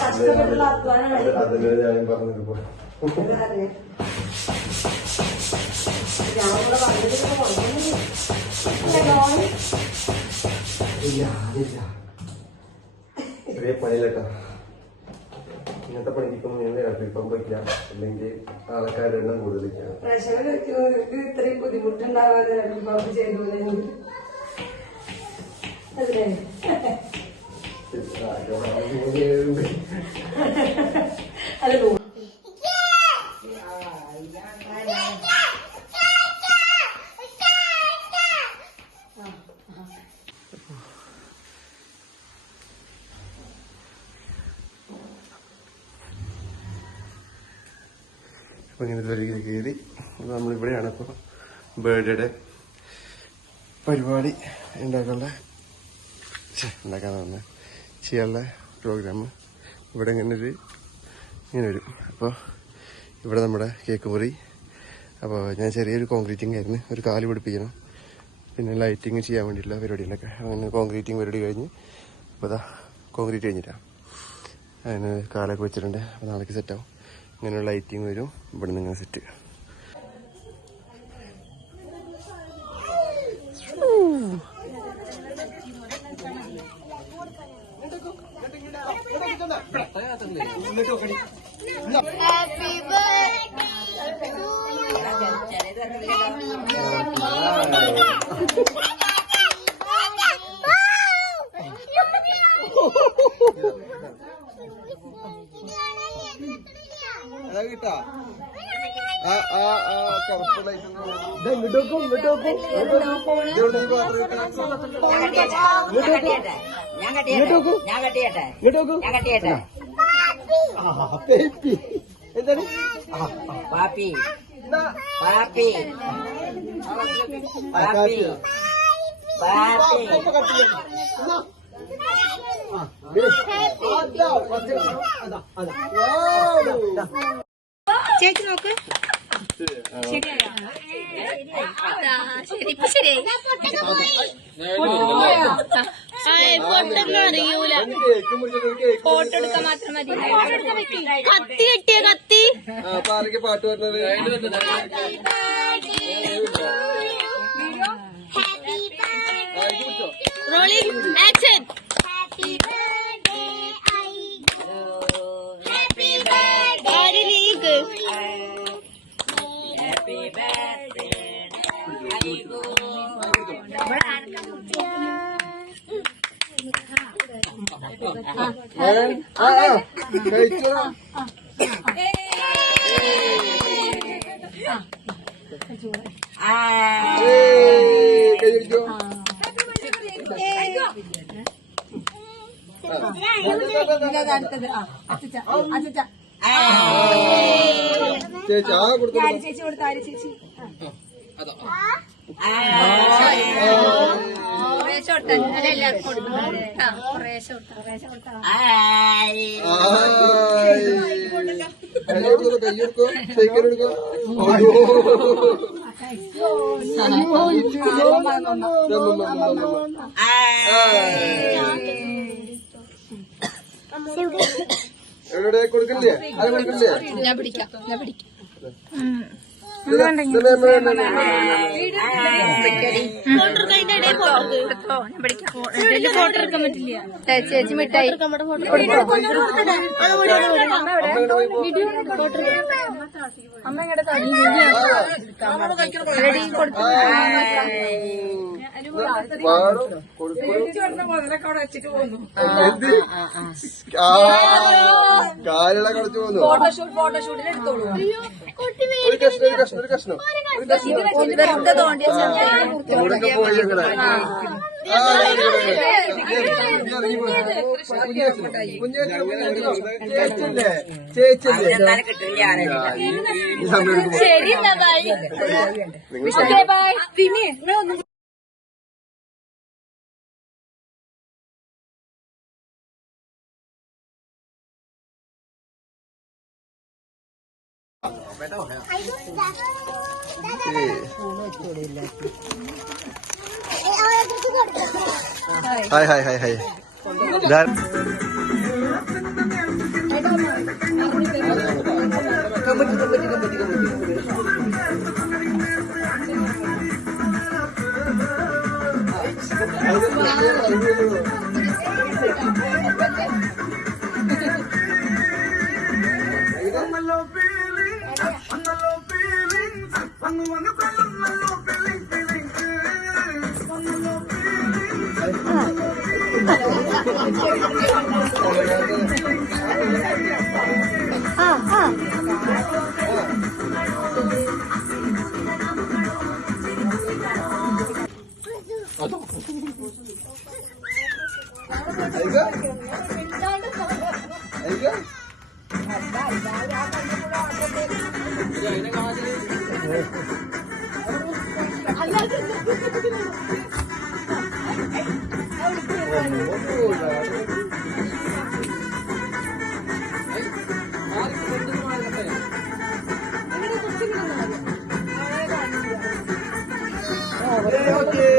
കഷ്ടപ്പെട്ടുള്ള അധ്വാനം ചെറിയ പണിയില്ലട്ടോ. ഇങ്ങനത്തെ പണിക്കുമ്പോൾ ഞാൻ രാത്രിപ്പം വയ്ക്കുക, അല്ലെങ്കിൽ ആൾക്കാരുടെ എണ്ണം കൂടുതലിരിക്കാം. പ്രഷർ വെക്കുന്നവർക്ക് ഇത്രയും ബുദ്ധിമുട്ടുണ്ടാവാതെ പമ്പ് ചെയ്തു അതിനെ അത് അപ്പോൾ ഇങ്ങനത്തെ ഒരു കയറി നമ്മളിവിടെയാണ് ഇപ്പോൾ ബർത്ത്ഡേയുടെ പരിപാടി ഉണ്ടാക്കാൻ തന്നെ ചെയ്യാനുള്ള പ്രോഗ്രാം ഇവിടെ ഇങ്ങനെ വരും. അപ്പോൾ ഇവിടെ നമ്മുടെ കേക്ക് മുറി. അപ്പോൾ ഞാൻ ചെറിയൊരു കോൺക്രീറ്റിംഗ് ആയിരുന്നു, ഒരു കാല് പിടിപ്പിക്കണം, പിന്നെ ലൈറ്റിങ് ചെയ്യാൻ വേണ്ടിയിട്ടുള്ള പരിപാടികളൊക്കെ. അങ്ങനെ കോൺക്രീറ്റിംഗ് പരിപാടി കഴിഞ്ഞ് അപ്പോൾ അതാ കോൺക്രീറ്റ് കഴിഞ്ഞിട്ടാണ് അതിന് കാലൊക്കെ വെച്ചിട്ടുണ്ട്. അപ്പോൾ നാളേക്ക് സെറ്റാവും. ഇങ്ങനെയുള്ള ലൈറ്റിങ് വരും ഇവിടെ നിന്ന് ഇങ്ങനെ സെറ്റ്. കിട്ടാ എന്താണ് പാപ്പി പാപ്പി പാപ്പി ചേച്ചി നോക്ക്. പൊട്ടൊന്നും അറിയൂല. ഫോട്ടോ എടുക്കാൻ മാത്രം മതി. കത്തി കിട്ടിയ കത്തി. പാട്ട് പറഞ്ഞത് റോളിംഗ് ആക്ഷൻ. ചേച്ചി കൊടുത്ത ചേച്ചി എവിടെ കൊടുക്കില്ലേ? അത് കൊടുക്കില്ലേ? ഞാൻ പിടിക്കാം. ഫോട്ടോ എടുക്കാൻ പറ്റില്ല. ചേച്ചി മിഠായി അമ്മ ഇങ്ങോട്ട് കാലിള കളിച്ചു പോന്നു. ഫോട്ടോഷൂട്ടിന് എടുത്തോളൂ. കഷ്ണം ശരി എന്നാ ബൈ. പിന്നെ hi hi hi hi okay